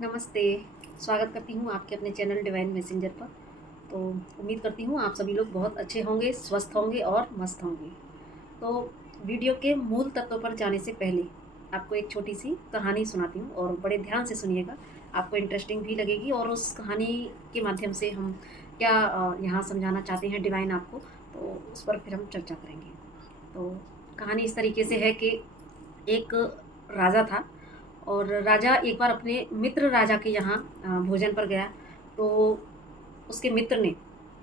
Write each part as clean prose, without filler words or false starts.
नमस्ते। स्वागत करती हूँ आपके अपने चैनल डिवाइन मैसेंजर पर। तो उम्मीद करती हूँ आप सभी लोग बहुत अच्छे होंगे, स्वस्थ होंगे और मस्त होंगे। तो वीडियो के मूल तत्व पर जाने से पहले आपको एक छोटी-सी कहानी सुनाती हूँ और बड़े ध्यान से सुनिएगा। आपको इंटरेस्टिंग भी लगेगी और उस कहानी के माध्यम से हम क्या यहाँ समझाना चाहते हैं डिवाइन आपको, तो उस पर फिर हम चर्चा करेंगे। तो कहानी इस तरीके से है कि एक राजा था और राजा एक बार अपने मित्र राजा के यहाँ भोजन पर गया। तो उसके मित्र ने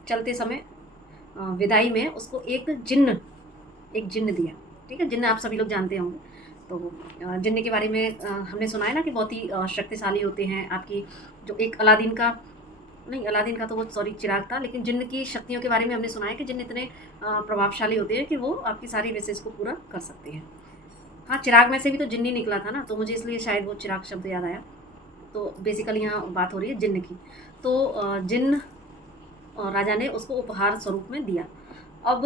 चलते समय विदाई में उसको एक जिन्न दिया। ठीक है, जिन्न आप सभी लोग जानते होंगे। तो जिन्न के बारे में हमने सुना है ना कि बहुत ही शक्तिशाली होते हैं। आपकी जो एक अलादीन का, नहीं अलादीन का तो वो सॉरी चिराग था, लेकिन जिन्न की शक्तियों के बारे में हमने सुना है कि जिन्न इतने प्रभावशाली होते हैं कि वो आपकी सारी विशेष को पूरा कर सकते हैं। हाँ, चिराग में से भी तो जिन्न ही निकला था ना, तो मुझे इसलिए शायद वो चिराग शब्द याद आया। तो बेसिकली यहाँ बात हो रही है जिन्न की। तो जिन्न राजा ने उसको उपहार स्वरूप में दिया। अब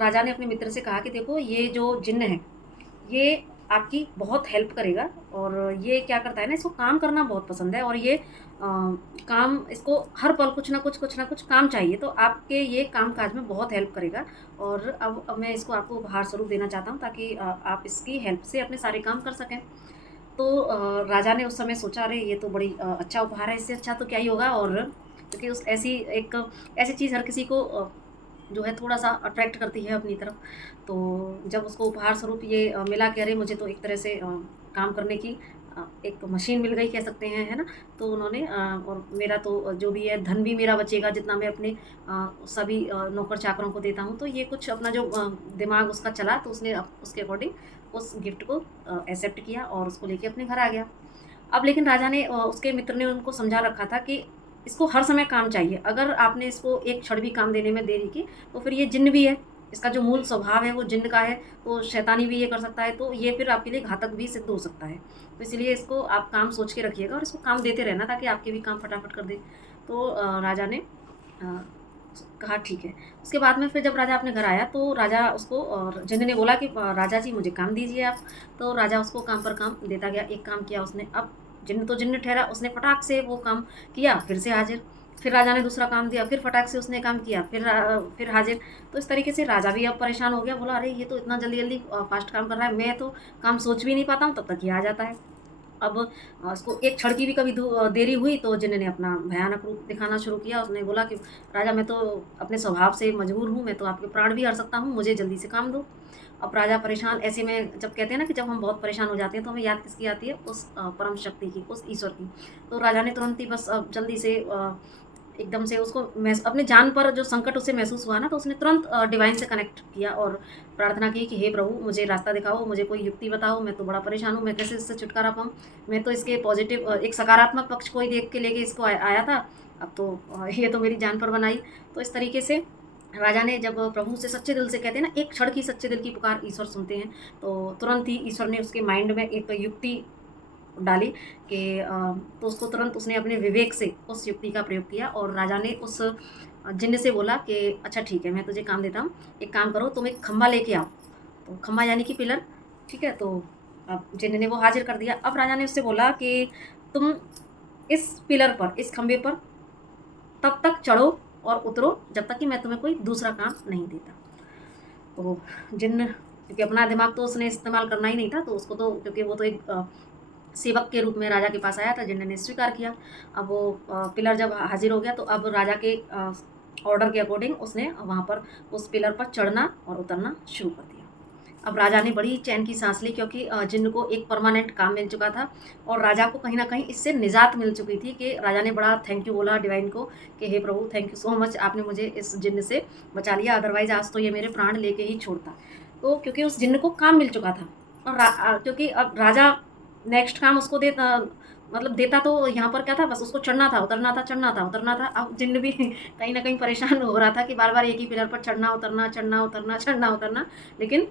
राजा ने अपने मित्र से कहा कि देखो ये जो जिन्न है, ये आपकी बहुत हेल्प करेगा और ये क्या करता है ना, इसको काम करना बहुत पसंद है और ये काम इसको हर पल कुछ ना कुछ काम चाहिए, तो आपके ये काम-काज में बहुत हेल्प करेगा। और अब मैं इसको आपको उपहार स्वरूप देना चाहता हूँ ताकि आप इसकी हेल्प से अपने सारे काम कर सकें। तो राजा ने उस समय सोचा अरे ये तो बड़ी अच्छा उपहार है, इससे अच्छा तो क्या ही होगा। और क्योंकि उस ऐसी चीज़ हर किसी को जो है थोड़ा-सा अट्रैक्ट करती है अपनी तरफ। तो जब उसको उपहार स्वरूप ये मिला कि अरे मुझे तो एक तरह से काम करने की एक मशीन मिल गई कह सकते हैं, है ना? तो उन्होंने और मेरा तो जो भी है धन भी मेरा बचेगा जितना मैं अपने सभी नौकर-चाकरों को देता हूँ। तो ये कुछ अपना जो दिमाग उसका चला, तो उसने उसके अकॉर्डिंग उस गिफ्ट को एक्सेप्ट किया और उसको लेके अपने घर आ गया। अब लेकिन राजा ने उसके मित्र ने उनको समझा रखा था कि इसको हर समय काम चाहिए। अगर आपने इसको एक क्षण भी काम देने में देरी की, तो फिर ये जिन्न भी है। इसका जो मूल स्वभाव है वो जिन्न का है, तो शैतानी भी ये कर सकता है, तो ये फिर आपके लिए घातक भी सिद्ध हो सकता है। तो इसीलिए इसको आप काम सोच के रखिएगा और इसको काम देते रहना ताकि आपके भी काम फटाफट कर दे। तो राजा ने अ, कहा ठीक है। उसके बाद में फिर जब राजा अपने घर आया तो राजा उसको और जिन्न ने बोला कि राजा जी मुझे काम दीजिए आप। तो राजा उसको काम पर काम देता गया। एक काम किया उसने, अब जिन्न तो जिन्न ठहरा, उसने फटाक से वो काम किया, फिर से हाजिर। फिर राजा ने दूसरा काम दिया, फिर फटाक से उसने काम किया, फिर हाजिर। तो इस तरीके से राजा भी अब परेशान हो गया, बोला अरे ये तो इतना जल्दी-जल्दी फ़ास्ट काम कर रहा है, मैं तो काम सोच भी नहीं पाता हूँ, तब तक ये आ जाता है। अब उसको एक क्षण की भी कभी देरी हुई तो जिन्न ने अपना भयानक रूप दिखाना शुरू किया। उसने बोला कि राजा मैं तो अपने स्वभाव से मजबूर हूँ, मैं तो आपके प्राण भी हर सकता हूँ, मुझे जल्दी से काम दो। अब राजा परेशान, ऐसे में जब कहते हैं ना कि जब हम बहुत परेशान हो जाते हैं तो हमें याद किसकी आती है? उस परम शक्ति की, उस ईश्वर की। तो राजा ने तुरंत ही बस जल्दी से एकदम से उसको अपने जान पर जो संकट उसे महसूस हुआ ना, तो उसने तुरंत डिवाइन से कनेक्ट किया और प्रार्थना की कि हे प्रभु मुझे रास्ता दिखाओ, मुझे कोई युक्ति बताओ, मैं तो बड़ा परेशान हूँ, मैं कैसे इससे छुटकारा पाऊँ। मैं तो इसके पॉजिटिव एक सकारात्मक पक्ष को ही देख के लेके इसको आया था, अब तो ये तो मेरी जान पर बनाई। तो इस तरीके से राजा ने जब प्रभु से सच्चे दिल से, कहते हैं ना एक क्षण की सच्चे दिल की पुकार ईश्वर सुनते हैं, तो तुरंत ही ईश्वर ने उसके माइंड में एक युक्ति डाली कि तो उसको तुरंत उसने अपने विवेक से उस युक्ति का प्रयोग किया और राजा ने उस जिन्न से बोला कि अच्छा ठीक है, मैं तुझे काम देता हूँ, एक काम करो तुम एक खंभा लेके आओ। तो खंभा यानी कि पिलर, ठीक है। तो अब जिन्न ने वो हाजिर कर दिया। अब राजा ने उससे बोला कि तुम इस पिलर पर, इस खंभे पर तब तक चढ़ो और उतरो जब तक कि मैं तुम्हें कोई दूसरा काम नहीं देता। तो जिन्न, क्योंकि अपना दिमाग तो उसने इस्तेमाल करना ही नहीं था, तो उसको तो क्योंकि वो तो एक सेवक के रूप में राजा के पास आया था, जिन्न ने स्वीकार किया। अब वो पिलर जब हाजिर हो गया तो अब राजा के ऑर्डर के अकॉर्डिंग उसने वहाँ पर उस पिलर पर चढ़ना और उतरना शुरू कर दिया। अब राजा ने बड़ी चैन की सांस ली क्योंकि जिन्न को एक परमानेंट काम मिल चुका था और राजा को कहीं ना कहीं इससे निजात मिल चुकी थी कि राजा ने बड़ा थैंक यू बोला डिवाइन को कि हे प्रभु थैंक यू सो मच, आपने मुझे इस जिन्न से बचा लिया, अदरवाइज आज तो ये मेरे प्राण लेके ही छोड़ता। तो क्योंकि उस जिन्न को काम मिल चुका था और क्योंकि अब राजा नेक्स्ट काम उसको देता, मतलब देता, तो यहाँ पर क्या था, बस उसको चढ़ना था उतरना था, चढ़ना था उतरना था। अब जिन्न भी कहीं ना कहीं परेशान हो रहा था कि बार बार एक ही पिलर पर चढ़ना उतरना, चढ़ना उतरना, चढ़ना उतरना, लेकिन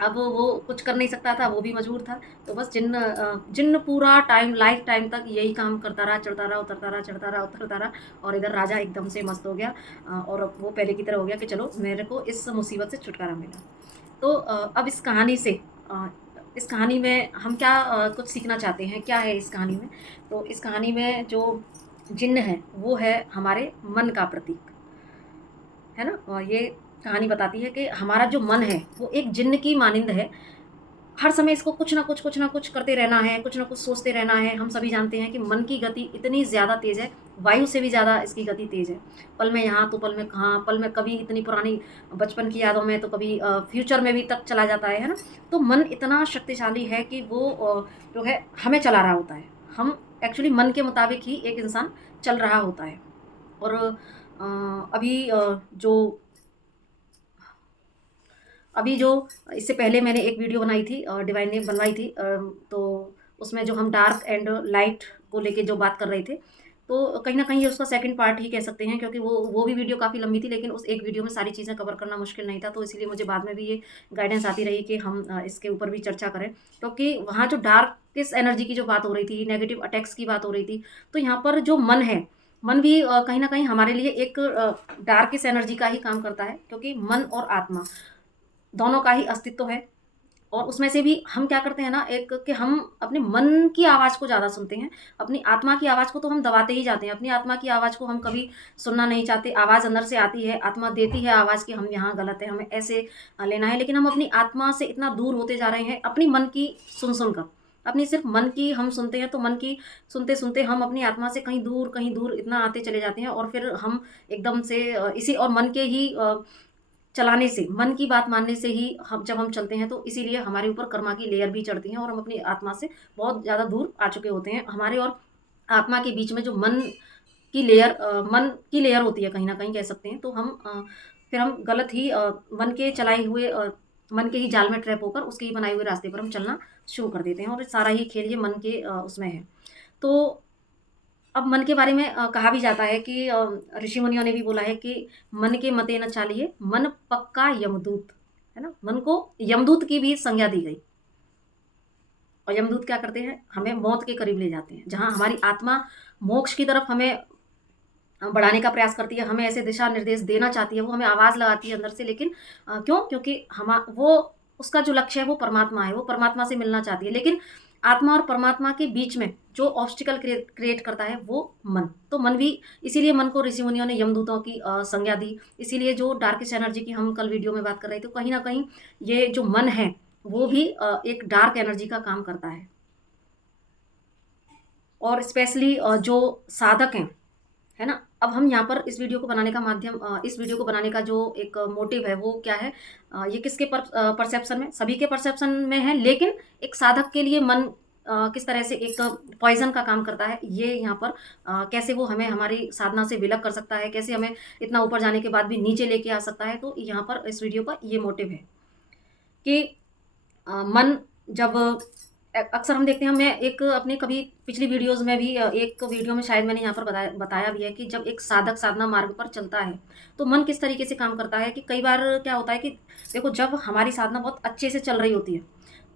अब वो कुछ कर नहीं सकता था, वो भी मजबूर था। तो बस जिन्न पूरा टाइम, लाइफ टाइम तक यही काम करता रहा, चढ़ता रहा उतरता रहा, चढ़ता रहा उतरता रहा। और इधर राजा एकदम से मस्त हो गया और अब वो पहले की तरह हो गया कि चलो मेरे को इस मुसीबत से छुटकारा मिला। तो अब इस कहानी से इस कहानी में हम क्या कुछ सीखना चाहते हैं, क्या है इस कहानी में? तो इस कहानी में जो जिन्न है वो है हमारे मन का प्रतीक, है ना? और ये कहानी बताती है कि हमारा जो मन है वो एक जिन्न की मानिंद है। हर समय इसको कुछ ना कुछ करते रहना है, कुछ ना कुछ सोचते रहना है। हम सभी जानते हैं कि मन की गति इतनी ज़्यादा तेज़ है, वायु से भी ज़्यादा इसकी गति तेज़ है। पल में यहाँ तो पल में कहाँ, पल में कभी इतनी पुरानी बचपन की यादों में तो कभी फ्यूचर में भी तक चला जाता है ना? तो मन इतना शक्तिशाली है कि वो जो है हमें चला रहा होता है। हम एक्चुअली मन के मुताबिक ही एक इंसान चल रहा होता है। और अभी जो इससे पहले मैंने एक वीडियो बनाई थी, डिवाइन ने बनवाई थी, तो उसमें जो हम डार्क एंड लाइट को लेके जो बात कर रहे थे, तो कहीं न कहीं ये उसका सेकंड पार्ट ही कह सकते हैं, क्योंकि वो भी वीडियो काफ़ी लंबी थी, लेकिन उस एक वीडियो में सारी चीज़ें कवर करना मुश्किल नहीं था, तो इसीलिए मुझे बाद में भी ये गाइडेंस आती रही कि हम इसके ऊपर भी चर्चा करें। क्योंकि वहाँ जो डार्केस्ट एनर्जी की जो बात हो रही थी, नेगेटिव अटैक्स की बात हो रही थी, तो यहाँ पर जो मन है, मन भी कहीं न कहीं हमारे लिए एक डार्केस्ट एनर्जी का ही काम करता है, क्योंकि मन और आत्मा दोनों का ही अस्तित्व है। और उसमें से भी हम क्या करते हैं ना, एक कि हम अपने मन की आवाज़ को ज़्यादा सुनते हैं, अपनी आत्मा की आवाज़ को तो हम दबाते ही जाते हैं। अपनी आत्मा की आवाज़ को हम कभी सुनना नहीं चाहते। आवाज़ अंदर से आती है, आत्मा देती है आवाज़ कि हम यहाँ गलत हैं, हमें ऐसे लेना है, लेकिन हम अपनी आत्मा से इतना दूर होते जा रहे हैं, अपनी मन की सुन कर। अपनी सिर्फ मन की हम सुनते हैं, तो मन की सुनते-सुनते हम अपनी आत्मा से कहीं दूर इतना आते चले जाते हैं, और फिर हम एकदम से इसी और मन के ही चलाने से, मन की बात मानने से ही हम जब हम चलते हैं, तो इसीलिए हमारे ऊपर कर्मा की लेयर भी चढ़ती है, और हम अपनी आत्मा से बहुत ज़्यादा दूर आ चुके होते हैं। हमारे और आत्मा के बीच में जो मन की लेयर होती है, कहीं न कहीं कह सकते हैं, तो फिर हम गलत ही मन के चलाए हुए मन के ही जाल में ट्रैप होकर उसके ही बनाए हुए रास्ते पर हम चलना शुरू कर देते हैं, और सारा ही खेल ये मन के उसमें है। तो अब मन के बारे में कहा भी जाता है कि ऋषि मुनियों ने भी बोला है कि मन के मते न चालिए, मन पक्का यमदूत, है ना? मन को यमदूत की भी संज्ञा दी गई। और यमदूत क्या करते हैं? हमें मौत के करीब ले जाते हैं। जहाँ हमारी आत्मा मोक्ष की तरफ हमें बढ़ाने का प्रयास करती है, हमें ऐसे दिशा निर्देश देना चाहती है, वो हमें आवाज़ लगाती है अंदर से, लेकिन क्यों? क्योंकि वो उसका जो लक्ष्य है वो परमात्मा है, वो परमात्मा से मिलना चाहती है। लेकिन आत्मा और परमात्मा के बीच में जो ऑब्स्टिकल क्रिएट करता है वो मन। तो मन भी, इसीलिए मन को ऋषि मुनियों ने यमदूतों की संज्ञा दी। इसीलिए जो डार्केस्ट एनर्जी की हम कल वीडियो में बात कर रहे थे, कहीं न कहीं ये जो मन है वो भी एक डार्क एनर्जी का काम करता है। और स्पेशली जो साधक हैं, है ना? अब हम यहाँ पर इस वीडियो को बनाने का इस वीडियो को बनाने का जो एक मोटिव है वो क्या है? ये किसके परसेप्शन में? सभी के परसेप्शन में है, लेकिन एक साधक के लिए मन किस तरह से एक पॉइज़न का काम करता है, ये यहाँ पर कैसे वो हमें हमारी साधना से विलग कर सकता है, कैसे हमें इतना ऊपर जाने के बाद भी नीचे लेके आ सकता है। तो यहाँ पर इस वीडियो का ये मोटिव है कि मन जब अक्सर हम देखते हैं, मैं एक अपने कभी पिछली वीडियोज़ में भी एक वीडियो में शायद मैंने यहाँ पर बताया भी है कि जब एक साधक साधना मार्ग पर चलता है, तो मन किस तरीके से काम करता है कि कई बार क्या होता है कि देखो, जब हमारी साधना बहुत अच्छे से चल रही होती है,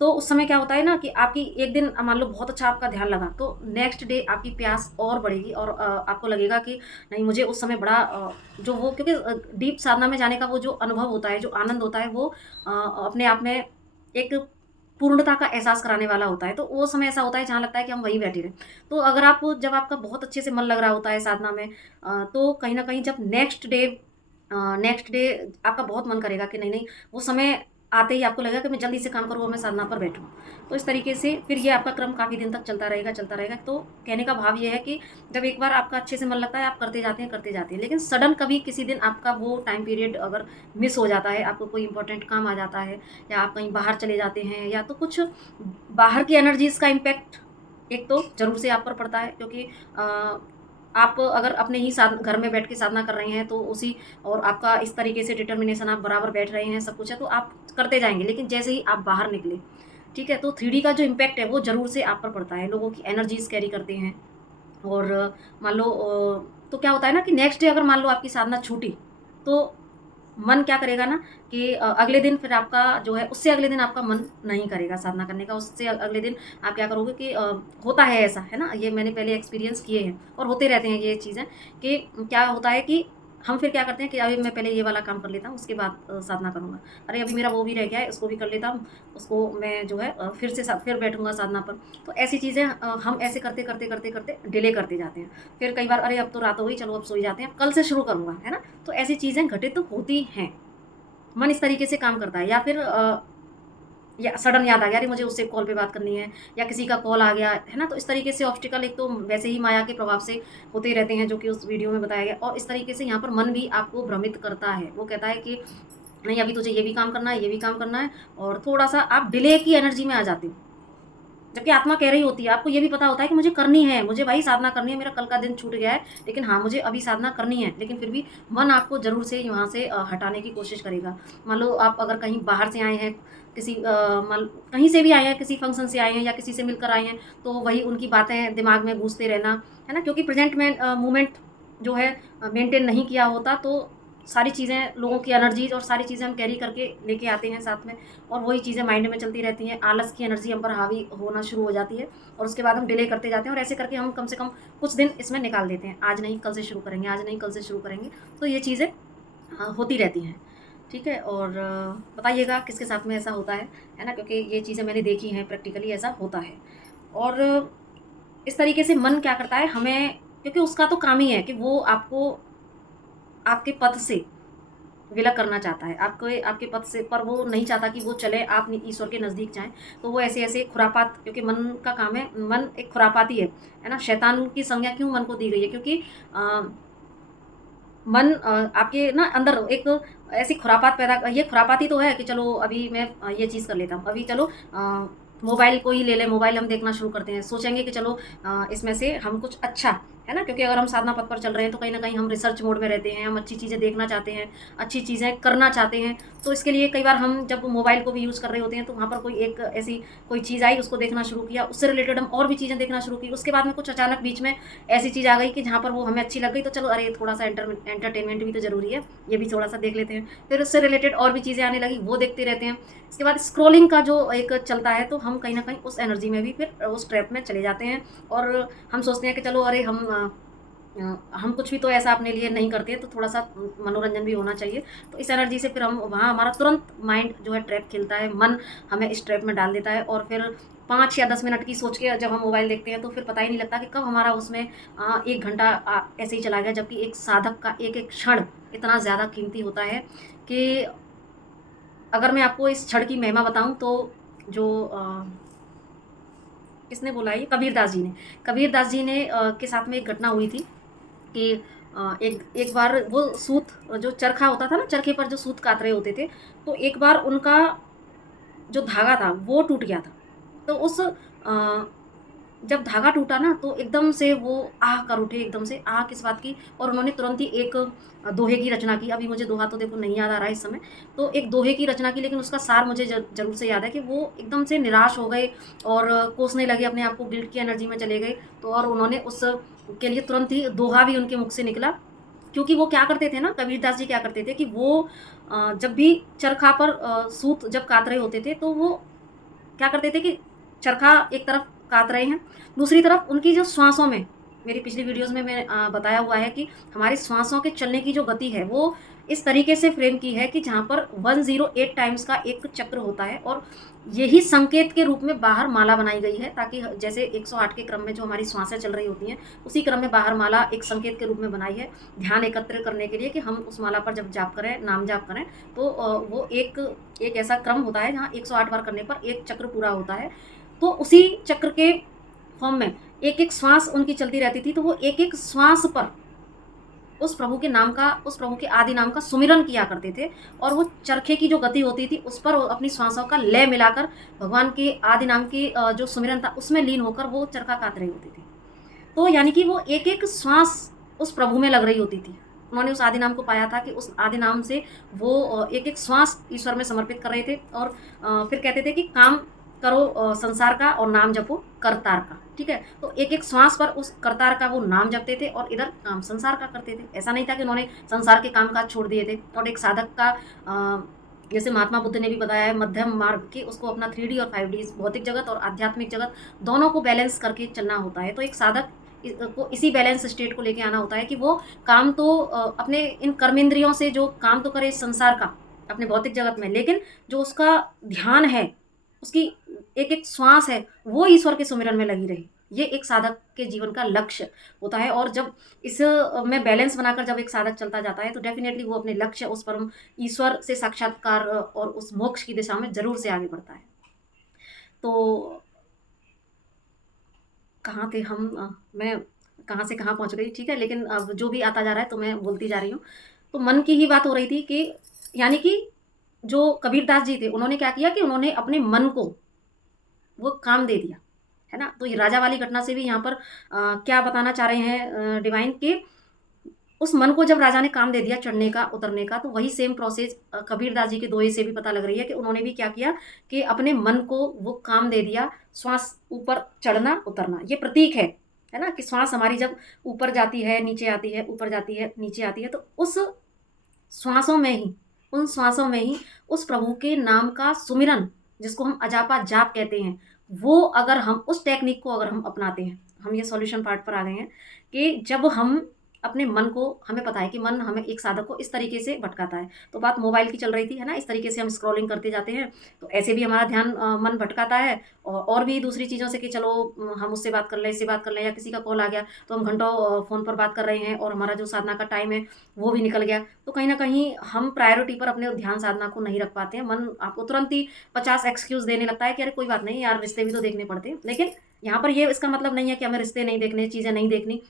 तो उस समय क्या होता है ना कि आपकी एक दिन मान लो बहुत अच्छा आपका ध्यान लगा, तो नेक्स्ट डे आपकी प्यास और बढ़ेगी, और आपको लगेगा कि नहीं, मुझे उस समय बड़ा जो वो, क्योंकि डीप साधना में जाने का वो जो अनुभव होता है, जो आनंद होता है, वो अपने आप में एक पूर्णता का एहसास कराने वाला होता है। तो वो समय ऐसा होता है जहाँ लगता है कि हम वहीं बैठे रहें। तो अगर जब आपका बहुत अच्छे से मन लग रहा होता है साधना में, तो कहीं न कहीं जब नेक्स्ट डे आपका बहुत मन करेगा कि नहीं, वो समय आते ही आपको लगेगा कि मैं जल्दी से काम करूँ और मैं साधना पर बैठूँ। तो इस तरीके से फिर ये आपका क्रम काफ़ी दिन तक चलता रहेगा। तो कहने का भाव ये है कि जब एक बार आपका अच्छे से मन लगता है, आप करते जाते हैं। लेकिन सडन कभी किसी दिन आपका वो टाइम पीरियड अगर मिस हो जाता है, आपको कोई इम्पोर्टेंट काम आ जाता है, या आप कहीं बाहर चले जाते हैं, या तो कुछ बाहर की एनर्जीज़ का इम्पैक्ट एक तो ज़रूर से आप पर पड़ता है, क्योंकि आप अगर अपने ही घर में बैठ के साधना कर रहे हैं, तो और आपका इस तरीके से डिटर्मिनेशन, आप बराबर बैठ रहे हैं, सब कुछ है, तो आप करते जाएँगे। लेकिन जैसे ही आप बाहर निकले, ठीक है, तो 3D का जो इम्पैक्ट है वो ज़रूर से आप पर पड़ता है। लोगों की एनर्जीज़ कैरी करते हैं, और मान लो तो क्या होता है ना कि नेक्स्ट डे अगर मान लो आपकी साधना छूटी, तो मन क्या करेगा ना कि अगले दिन फिर आपका जो है, उससे अगले दिन आपका मन नहीं करेगा साधना करने का। उससे अगले दिन आप क्या करोगे कि होता है ऐसा, है ना? ये मैंने पहले एक्सपीरियंस किए हैं, और होते रहते हैं ये चीज़ें कि क्या होता है कि हम फिर क्या करते हैं कि अभी मैं पहले ये वाला काम कर लेता हूँ, उसके बाद साधना करूँगा। अरे अभी मेरा वो भी रह गया है, इसको भी कर लेता हूँ, उसको मैं जो है फिर से फिर बैठूँगा साधना पर। तो ऐसी चीज़ें हम ऐसे करते करते करते करते डिले करते जाते हैं। फिर कई बार अरे अब तो रात हो गई, चलो अब सो ही जाते हैं, कल से शुरू करूँगा, है ना? तो ऐसी चीज़ें घटित तो होती हैं। मन इस तरीके से काम करता है। या फिर या सडन याद आ गया, अरे मुझे उससे कॉल पे बात करनी है, या किसी का कॉल आ गया, है ना? तो इस तरीके से ऑब्स्टिकल एक तो वैसे ही माया के प्रभाव से होते ही रहते हैं, जो कि उस वीडियो में बताया गया। और इस तरीके से यहाँ पर मन भी आपको भ्रमित करता है। वो कहता है कि नहीं, अभी तुझे ये भी काम करना है, ये भी काम करना है, और थोड़ा-सा आप डिले की एनर्जी में आ जाते हो। जबकि आत्मा कह रही होती है, आपको ये भी पता होता है कि मुझे करनी है, मुझे भाई साधना करनी है, मेरा कल का दिन छूट गया है, लेकिन हाँ, मुझे अभी साधना करनी है। लेकिन फिर भी मन आपको ज़रूर से वहाँ से हटाने की कोशिश करेगा। मान लो आप अगर कहीं बाहर से आए हैं, किसी मान कहीं से भी आए हैं, किसी फंक्शन से आए हैं या किसी से मिलकर आए हैं, तो वही उनकी बातें दिमाग में गूँजते रहना, है ना? क्योंकि प्रेज़ेंट में मोमेंट जो है मेंटेन नहीं किया होता, तो सारी चीज़ें, लोगों की एनर्जीज़ और सारी चीज़ें हम कैरी करके लेके आते हैं साथ में, और वही चीज़ें माइंड में चलती रहती हैं। आलस की एनर्जी हम पर हावी होना शुरू हो जाती है, और उसके बाद हम डिले करते जाते हैं, और ऐसे करके हम कम से कम कुछ दिन इसमें निकाल देते हैं। आज नहीं कल से शुरू करेंगे, आज नहीं कल से शुरू करेंगे। तो ये चीज़ें होती रहती हैं, ठीक है? और बताइएगा किसके साथ में ऐसा होता है ना? क्योंकि ये चीज़ें मैंने देखी हैं, प्रैक्टिकली ऐसा होता है। और इस तरीके से मन क्या करता है हमें, क्योंकि उसका तो काम ही है कि वो आपको आपके पथ से विलग करना चाहता है, आपके पथ से, पर वो नहीं चाहता कि वो चले, आप ईश्वर के नज़दीक जाएँ। तो वो ऐसे-ऐसे खुरापात, क्योंकि मन का काम है, मन एक खुरापाती है ना? शैतान की संज्ञा क्यों मन को दी गई है? क्योंकि मन आपके ना अंदर एक ऐसी खुरापात ये खुरापाती तो है कि चलो अभी मैं ये चीज़ कर लेता हूँ, अभी चलो मोबाइल को ही ले लें, मोबाइल हम देखना शुरू करते हैं, सोचेंगे कि चलो इसमें से हम कुछ अच्छा, है ना? क्योंकि अगर हम साधना पथ पर चल रहे हैं तो कहीं न कहीं हम रिसर्च मोड में रहते हैं, हम अच्छी चीज़ें देखना चाहते हैं, अच्छी चीज़ें करना चाहते हैं। तो इसके लिए कई बार हम जब मोबाइल को भी यूज़ कर रहे होते हैं, तो वहाँ पर कोई एक ऐसी कोई चीज़ आई, उसको देखना शुरू किया, उससे रिलेटेड हम और भी चीज़ें देखना शुरू की। उसके बाद में कुछ अचानक बीच में ऐसी चीज़ आ गई कि जहाँ पर वो हमें अच्छी लग गई, तो चलो अरे थोड़ा-सा एंटरटेनमेंट भी तो ज़रूरी है, ये भी थोड़ा-सा देख लेते हैं। फिर उससे रिलेटेड और भी चीज़ें आने लगी, वो देखते रहते हैं। इसके बाद स्क्रॉलिंग का जो एक चलता है, तो हम कहीं न कहीं उस एनर्जी में भी फिर उस ट्रैप में चले जाते हैं, और हम सोचते हैं कि चलो अरे हम कुछ भी तो ऐसा अपने लिए नहीं करते हैं, तो थोड़ा-सा मनोरंजन भी होना चाहिए। तो इस एनर्जी से फिर हम वहाँ हमारा तुरंत माइंड जो है ट्रैप खेलता है, मन हमें इस ट्रैप में डाल देता है, और फिर 5 या 10 मिनट की सोच के जब हम मोबाइल देखते हैं, तो फिर पता ही नहीं लगता कि कब हमारा उसमें 1 घंटा ऐसे ही चला गया। जबकि एक साधक का एक-एक क्षण इतना ज़्यादा कीमती होता है कि अगर मैं आपको इस क्षण की महिमा बताऊँ, तो जो किसने बोला है ये? कबीरदास जी ने। कबीरदास जी ने के साथ में एक घटना हुई थी कि एक एक बार वो सूत, जो चरखा होता था ना, चरखे पर जो सूत कात रहे होते थे, तो एक बार उनका जो धागा था वो टूट गया था। तो उस जब धागा टूटा ना, तो एकदम से वो आह कर उठे, एकदम से आह किस बात की, और उन्होंने तुरंत ही एक दोहे की रचना की। अभी मुझे दोहा तो देखो नहीं याद आ रहा है इस समय, तो एक दोहे की रचना की, लेकिन उसका सार मुझे ज़रूर से याद है कि वो एकदम से निराश हो गए और कोसने लगे अपने आप को, गिल्ट की एनर्जी में चले गए। तो और उन्होंने उस के लिए तुरंत ही दोहा भी उनके मुख से निकला, क्योंकि वो क्या करते थे ना, कबीरदास जी क्या करते थे कि वो जब भी चरखा पर सूत जब कात रहे होते थे, तो वो क्या करते थे कि चरखा एक तरफ कात रहे हैं, दूसरी तरफ उनकी जो श्वासों में, मेरी पिछली वीडियोज़ में मैं बताया हुआ है कि हमारी श्वासों के चलने की जो गति है, वो इस तरीके से फ्रेम की है कि जहाँ पर 108 टाइम्स का एक चक्र होता है, और यही संकेत के रूप में बाहर माला बनाई गई है, ताकि जैसे 108 के क्रम में जो हमारी श्वासें चल रही होती हैं, उसी क्रम में बाहर माला एक संकेत के रूप में बनाई है, ध्यान एकत्र करने के लिए कि हम उस माला पर जब जाप करें, नाम जाप करें, तो वो एक ऐसा क्रम होता है जहाँ 108 बार करने पर एक चक्र पूरा होता है। तो उसी चक्र के फॉर्म में एक-एक श्वास उनकी चलती रहती थी, तो वो एक-एक श्वास पर उस प्रभु के नाम का, उस प्रभु के आदि नाम का सुमिरन किया करते थे, और वो चरखे की जो गति होती थी, उस पर वो अपनी श्वासों का लय मिलाकर भगवान के आदि नाम के जो सुमिरन था, उसमें लीन होकर वो चरखा कात रही होती थी। तो यानी कि वो एक-एक श्वास उस प्रभु में लग रही होती थी। उन्होंने उस आदि नाम को पाया था कि उस आदि नाम से वो एक-एक श्वास ईश्वर में समर्पित कर रहे थे, और फिर कहते थे कि काम करो संसार का, और नाम जपो करतार का, ठीक है? तो एक-एक श्वास पर उस करतार का वो नाम जपते थे, और इधर काम संसार का करते थे। ऐसा नहीं था कि उन्होंने संसार के काम-काज छोड़ दिए थे। और एक साधक का जैसे महात्मा बुद्ध ने भी बताया है, मध्यम मार्ग कि उसको अपना 3D और 5D, भौतिक जगत और आध्यात्मिक जगत, दोनों को बैलेंस करके चलना होता है। तो एक साधक को इसी बैलेंस स्टेट को लेके आना होता है कि वो काम तो अपने इन कर्मेंद्रियों से जो काम तो करे इस संसार का अपने भौतिक जगत में, लेकिन जो उसका ध्यान है, उसकी एक-एक श्वास है, वो ईश्वर के सुमिरन में लगी रहे। ये एक साधक के जीवन का लक्ष्य होता है। और जब इस में बैलेंस बनाकर जब एक साधक चलता जाता है, तो डेफ़िनेटली वो अपने लक्ष्य, उस परम ईश्वर से साक्षात्कार और उस मोक्ष की दिशा में ज़रूर से आगे बढ़ता है। तो कहाँ थे हम? मैं कहाँ से कहाँ पहुँच गई, ठीक है, लेकिन अब जो भी आता जा रहा है तो मैं बोलती जा रही हूँ। तो मन की ही बात हो रही थी कि यानी कि जो कबीरदास जी थे, उन्होंने क्या किया कि उन्होंने अपने मन को वो काम दे दिया, है ना? तो ये राजा वाली घटना से भी यहाँ पर क्या बताना चाह रहे हैं डिवाइन के, उस मन को जब राजा ने काम दे दिया चढ़ने का, उतरने का, तो वही सेम प्रोसेस कबीरदास जी के दोहे से भी पता लग रही है कि उन्होंने भी क्या किया कि अपने मन को वो काम दे दिया, श्वास ऊपर चढ़ना, उतरना। ये प्रतीक है ना? कि श्वास हमारी जब ऊपर जाती है, नीचे आती है, ऊपर जाती है, नीचे आती है, तो उस श्वासों में ही, उन श्वासों में ही उस प्रभु के नाम का सुमिरन, जिसको हम अजापा जाप कहते हैं, वो अगर हम उस टेक्निक को अगर हम अपनाते हैं, हम ये सॉल्यूशन पार्ट पर आ गए हैं कि जब हम अपने मन को, हमें पता है कि मन हमें एक साधक को इस तरीके से भटकाता है। तो बात मोबाइल की चल रही थी, है ना? इस तरीके से हम स्क्रॉलिंग करते जाते हैं, तो ऐसे भी हमारा ध्यान मन भटकाता है। और भी दूसरी चीज़ों से कि चलो हम उससे बात कर लें, इससे बात कर लें, या किसी का कॉल आ गया तो हम घंटों फ़ोन पर बात कर रहे हैं और हमारा जो साधना का टाइम है वो भी निकल गया। तो कहीं न कहीं हम प्रायोरिटी पर अपने ध्यान साधना को नहीं रख पाते हैं। मन आपको तुरंत ही 50 एक्सक्यूज़ देने लगता है कि अरे कोई बात नहीं यार, रिश्ते भी तो देखने पड़ते हैं। लेकिन यहाँ पर ये इसका मतलब नहीं है कि हमें रिश्ते नहीं देखने, चीज़ें नहीं देखनी।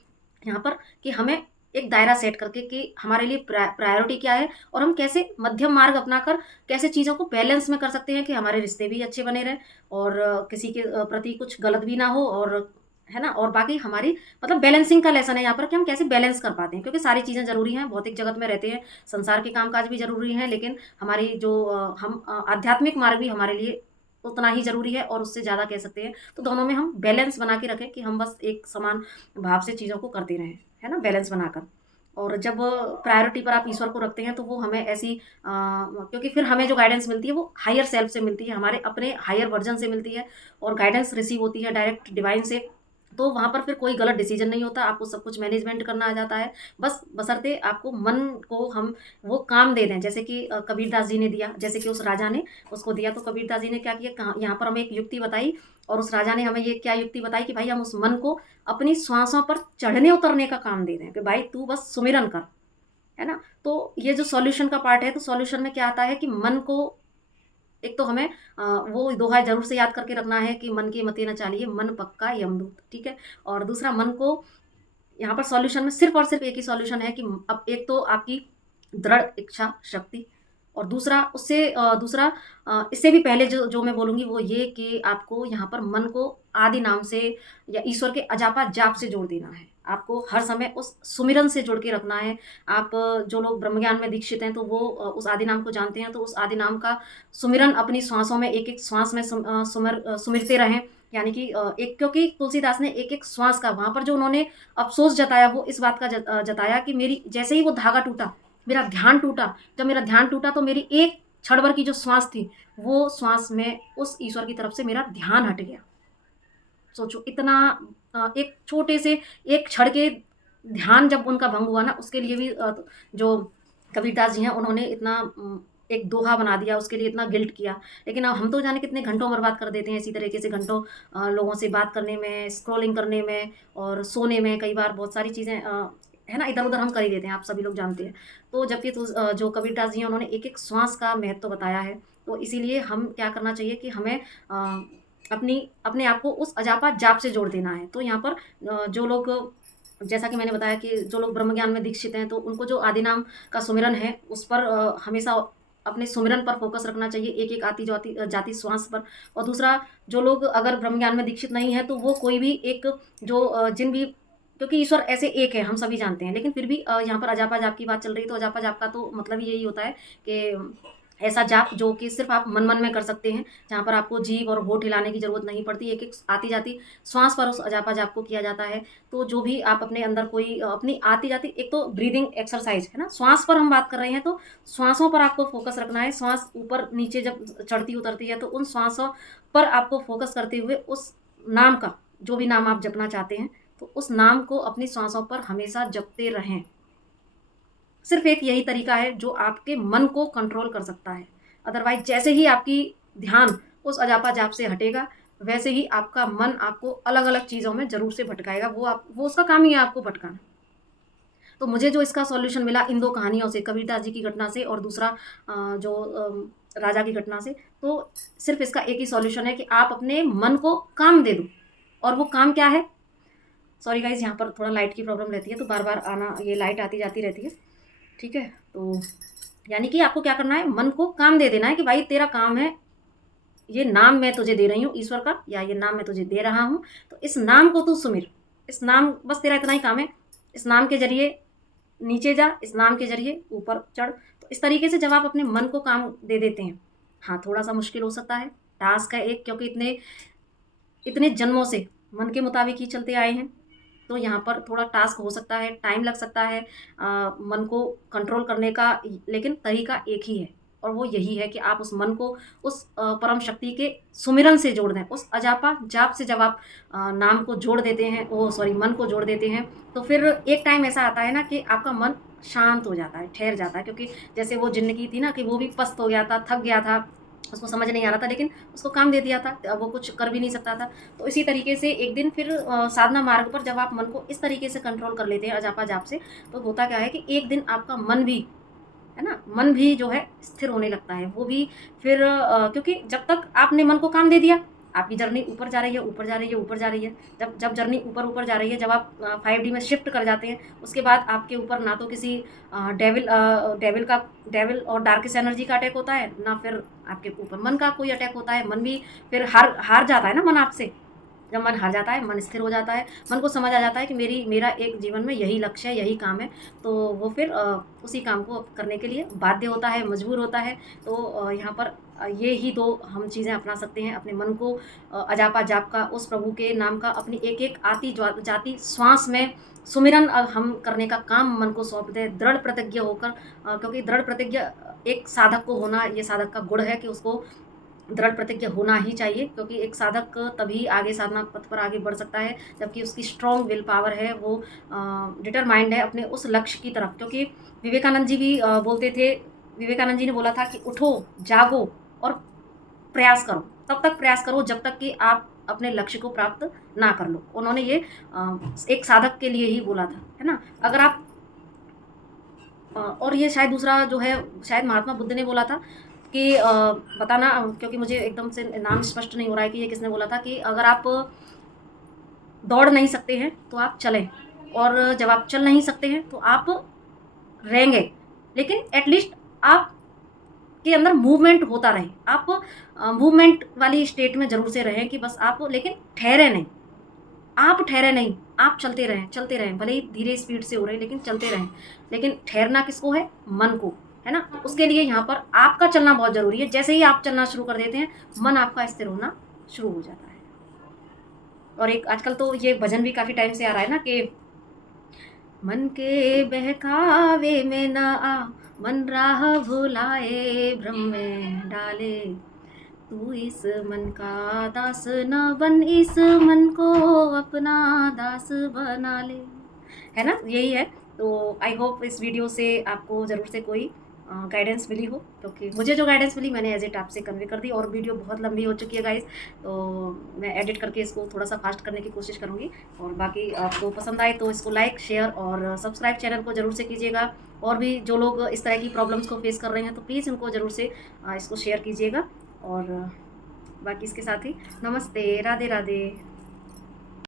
यहाँ पर कि हमें एक दायरा सेट करके कि हमारे लिए प्रायोरिटी क्या है और हम कैसे मध्यम मार्ग अपनाकर कैसे चीज़ों को बैलेंस में कर सकते हैं कि हमारे रिश्ते भी अच्छे बने रहें और किसी के प्रति कुछ गलत भी ना हो, और है ना? और बाकी हमारी मतलब बैलेंसिंग का लेसन है यहाँ पर कि हम कैसे बैलेंस कर पाते हैं, क्योंकि सारी चीज़ें ज़रूरी हैं, भौतिक जगत में रहते हैं, संसार के काम-काज भी ज़रूरी हैं, लेकिन हमारी जो हम आध्यात्मिक मार्ग भी हमारे लिए उतना ही ज़रूरी है और उससे ज़्यादा कह सकते हैं। तो दोनों में हम बैलेंस बना के रखें कि हम बस एक समान भाव से चीज़ों को करते रहें, है ना? बैलेंस बनाकर। और जब प्रायोरिटी पर आप ईश्वर को रखते हैं तो वो हमें ऐसी क्योंकि फिर हमें जो गाइडेंस मिलती है वो हायर सेल्फ से मिलती है, हमारे अपने हायर वर्जन से मिलती है, और गाइडेंस रिसीव होती है डायरेक्ट डिवाइन से। तो वहाँ पर फिर कोई गलत डिसीजन नहीं होता, आपको सब कुछ मैनेजमेंट करना आ जाता है। बस बशर्ते आपको मन को हम वो काम दे दें, जैसे कि कबीरदास जी ने दिया, जैसे कि उस राजा ने उसको दिया। तो कबीरदास जी ने क्या किया, कहाँ यहाँ पर हमें एक युक्ति बताई, और उस राजा ने हमें ये क्या युक्ति बताई कि भाई हम उस मन को अपनी श्वासों पर चढ़ने उतरने का काम दे दें कि भाई तू बस सुमिरन कर, है ना? तो ये जो सॉल्यूशन का पार्ट है, तो सॉल्यूशन में क्या आता है कि मन को एक तो हमें वो दोहा ज़रूर से याद करके रखना है कि मन की मति न चालिए, मन पक्का यमदूत, ठीक है? और दूसरा, मन को यहाँ पर सॉल्यूशन में सिर्फ़ और सिर्फ़ एक ही सॉल्यूशन है कि अब एक तो आपकी दृढ़ इच्छा शक्ति, और दूसरा उससे इससे भी पहले जो जो मैं बोलूँगी वो ये कि आपको यहाँ पर मन को आदि नाम से या ईश्वर के अजापा जाप से जोड़ देना है। आपको हर समय उस सुमिरन से जुड़ के रखना है। आप जो लोग ब्रह्मज्ञान में दीक्षित हैं तो वो उस आदि नाम को जानते हैं, तो उस आदि नाम का सुमिरन अपनी श्वासों में एक-एक श्वास में सुमिरते रहें। यानी कि एक, क्योंकि तुलसीदास ने एक-एक श्वास का वहाँ पर जो उन्होंने अफ़सोस जताया, वो इस बात का जताया कि मेरी जैसे ही वो धागा टूटा, मेरा ध्यान टूटा। जब मेरा ध्यान टूटा तो मेरी एक क्षण भर की जो श्वास थी, वो श्वास में उस ईश्वर की तरफ से मेरा ध्यान हट गया। सोचो इतना एक छोटे से एक क्षण के ध्यान जब उनका भंग हुआ ना, उसके लिए भी जो कबीरदास जी हैं उन्होंने इतना एक दोहा बना दिया, उसके लिए इतना गिल्ट किया। लेकिन अब हम तो जाने कितने घंटों बर्बाद कर देते हैं इसी तरीके से, घंटों लोगों से बात करने में, स्क्रॉलिंग करने में और सोने में, कई बार बहुत सारी चीज़ें है ना, इधर-उधर हम कर ही देते हैं, आप सभी लोग जानते हैं। तो जबकि जो कबीरदास जी हैं उन्होंने एक-एक श्वास का महत्व बताया है, तो इसीलिए हम क्या करना चाहिए कि हमें अपने आप को उस अजापा जाप से जोड़ देना है। तो यहाँ पर जो लोग, जैसा कि मैंने बताया कि जो लोग ब्रह्मज्ञान में दीक्षित हैं, तो उनको जो आदिनाम का सुमिरन है, उस पर हमेशा अपने सुमिरन पर फ़ोकस रखना चाहिए, एक-एक आती जाती जाती श्वास पर। और दूसरा, जो लोग अगर ब्रह्मज्ञान में दीक्षित नहीं हैं, तो वो कोई भी एक जो जिन भी, क्योंकि ईश्वर ऐसे एक है, हम सभी जानते हैं, लेकिन फिर भी यहाँ पर अजापा जाप की बात चल रही है, तो अजापा जाप का तो मतलब ही यही होता है कि ऐसा जाप जो कि सिर्फ़ आप मन-मन में कर सकते हैं, जहाँ पर आपको जीभ और होंठ हिलाने की ज़रूरत नहीं पड़ती, एक-एक आती-जाती श्वास पर उस अजापा जाप को किया जाता है। तो जो भी आप अपने अंदर कोई अपनी आती-जाती, एक तो ब्रीदिंग एक्सरसाइज़ है ना, श्वास पर हम बात कर रहे हैं, तो श्वासों पर आपको फ़ोकस रखना है। श्वास ऊपर-नीचे जब चढ़ती-उतरती है, तो उन श्वासों पर आपको फ़ोकस करते हुए उस नाम का, जो भी नाम आप जपना चाहते हैं, तो उस नाम को अपनी श्वासों पर हमेशा जपते रहें। सिर्फ एक यही तरीका है जो आपके मन को कंट्रोल कर सकता है। अदरवाइज जैसे ही आपकी ध्यान उस अजापा जाप से हटेगा, वैसे ही आपका मन आपको अलग अलग चीज़ों में ज़रूर से भटकाएगा। वो उसका काम ही है आपको भटकाना। तो मुझे जो इसका सॉल्यूशन मिला इन 2 कहानियों से, कबीरदास जी की घटना से और दूसरा राजा की घटना से, तो सिर्फ इसका एक ही सॉल्यूशन है कि आप अपने मन को काम दे दो। और वो काम क्या है? सॉरी गाइज़, यहाँ पर थोड़ा लाइट की प्रॉब्लम रहती है, तो बार-बार आना, ये लाइट आती जाती रहती है, ठीक है? तो यानी कि आपको क्या करना है, मन को काम दे देना है कि भाई तेरा काम है, ये नाम मैं तुझे दे रही हूँ ईश्वर का, या ये नाम मैं तुझे दे रहा हूँ, तो इस नाम को तू सुमिर। इस नाम, बस तेरा इतना ही काम है। इस नाम के ज़रिए नीचे जा, इस नाम के ज़रिए ऊपर चढ़। तो इस तरीके से जब आप अपने मन को काम दे देते हैं, हाँ, थोड़ा-सा मुश्किल हो सकता है, टास्क है एक, क्योंकि इतने इतने जन्मों से मन के मुताबिक ही चलते आए हैं। तो यहाँ पर थोड़ा टास्क हो सकता है, टाइम लग सकता है मन को कंट्रोल करने का, लेकिन तरीका एक ही है और वो यही है कि आप उस मन को उस परम शक्ति के सुमिरन से जोड़ दें। उस अजापा जाप से जब आप नाम को जोड़ देते हैं, मन को जोड़ देते हैं, तो फिर एक टाइम ऐसा आता है ना कि आपका मन शांत हो जाता है, ठहर जाता है। क्योंकि जैसे वो जिंदगी थी ना कि वो भी पस्त हो गया था, थक गया था, उसको समझ नहीं आ रहा था, लेकिन उसको काम दे दिया था, अब वो कुछ कर भी नहीं सकता था। तो इसी तरीके से एक दिन फिर साधना मार्ग पर जब आप मन को इस तरीके से कंट्रोल कर लेते हैं अजापा जाप से, तो होता क्या है कि एक दिन आपका मन भी, है ना, मन भी जो है स्थिर होने लगता है। वो भी फिर क्योंकि जब तक आपने मन को काम दे दिया, आपकी जर्नी ऊपर जा रही है, ऊपर जा रही है, ऊपर जा रही है। जब जब जर्नी ऊपर ऊपर जा रही है, जब आप 5D में शिफ्ट कर जाते हैं, उसके बाद आपके ऊपर ना तो किसी डेविल और डार्केस्ट एनर्जी का अटैक होता है, ना फिर आपके ऊपर मन का कोई अटैक होता है। मन भी फिर हार जाता है ना मन आपसे। जब मन हार जाता है, मन स्थिर हो जाता है, मन को समझ आ जाता है कि मेरा एक जीवन में यही लक्ष्य है, यही काम है, तो वो फिर उसी काम को करने के लिए बाध्य होता है, मजबूर होता है। तो यहाँ पर ये ही 2 हम चीज़ें अपना सकते हैं। अपने मन को अजापा जाप का, उस प्रभु के नाम का अपनी एक-एक आती जाती श्वास में सुमिरन हम करने का काम मन को सौंप दें, दृढ़ प्रतिज्ञ होकर। क्योंकि दृढ़ प्रतिज्ञ एक साधक को होना, ये साधक का गुण है कि उसको दृढ़ प्रतिज्ञ होना ही चाहिए। क्योंकि एक साधक तभी आगे साधना पथ पर आगे बढ़ सकता है जबकि उसकी स्ट्रॉन्ग विल पावर है, वो डिटरमाइंड है अपने उस लक्ष्य की तरफ। क्योंकि विवेकानंद जी भी बोलते थे, विवेकानंद जी ने बोला था कि उठो, जागो और प्रयास करो। तब तक प्रयास करो जब तक कि आप अपने लक्ष्य को प्राप्त ना कर लो। उन्होंने ये एक साधक के लिए ही बोला था, है ना। अगर आप और ये शायद दूसरा जो है, शायद महात्मा बुद्ध ने बोला था कि बताना, क्योंकि मुझे एकदम से नाम स्पष्ट नहीं हो रहा है कि ये किसने बोला था, कि अगर आप दौड़ नहीं सकते हैं तो आप चलें, और जब आप चल नहीं सकते हैं तो आप रहेंगे, लेकिन एटलीस्ट आप के अंदर मूवमेंट होता रहे। आप मूवमेंट वाली स्टेट में ज़रूर से रहें कि बस आप, लेकिन ठहरे नहीं, आप ठहरे नहीं, आप चलते चलते रहें, भले ही धीरे स्पीड से हो रहे लेकिन चलते रहें। लेकिन ठहरना किसको है? मन को, है ना। तो उसके लिए यहाँ पर आपका चलना बहुत ज़रूरी है। जैसे ही आप चलना शुरू कर देते हैं, मन आपका स्थिर होना शुरू हो जाता है। और एक आजकल तो ये भजन भी काफ़ी टाइम से आ रहा है ना कि मन के बहकावे में न आ, मन राह भुलाए भ्रम में डाले, तू इस मन का दास न बन, इस मन को अपना दास बना ले, है ना, यही है। तो आई होप इस वीडियो से आपको ज़रूर से कोई गाइडेंस मिली हो, क्योंकि मुझे जो गाइडेंस मिली मैंने एज इट आपसे कन्वे कर दी। और वीडियो बहुत लंबी हो चुकी है गाइस, तो मैं एडिट करके इसको थोड़ा सा फास्ट करने की कोशिश करूँगी। और बाकी आपको पसंद आए तो इसको लाइक, शेयर और सब्सक्राइब चैनल को ज़रूर से कीजिएगा। और भी जो लोग इस तरह की प्रॉब्लम्स को फेस कर रहे हैं तो प्लीज़ उनको ज़रूर से इसको शेयर कीजिएगा। और बाकी इसके साथ ही नमस्ते, राधे राधे।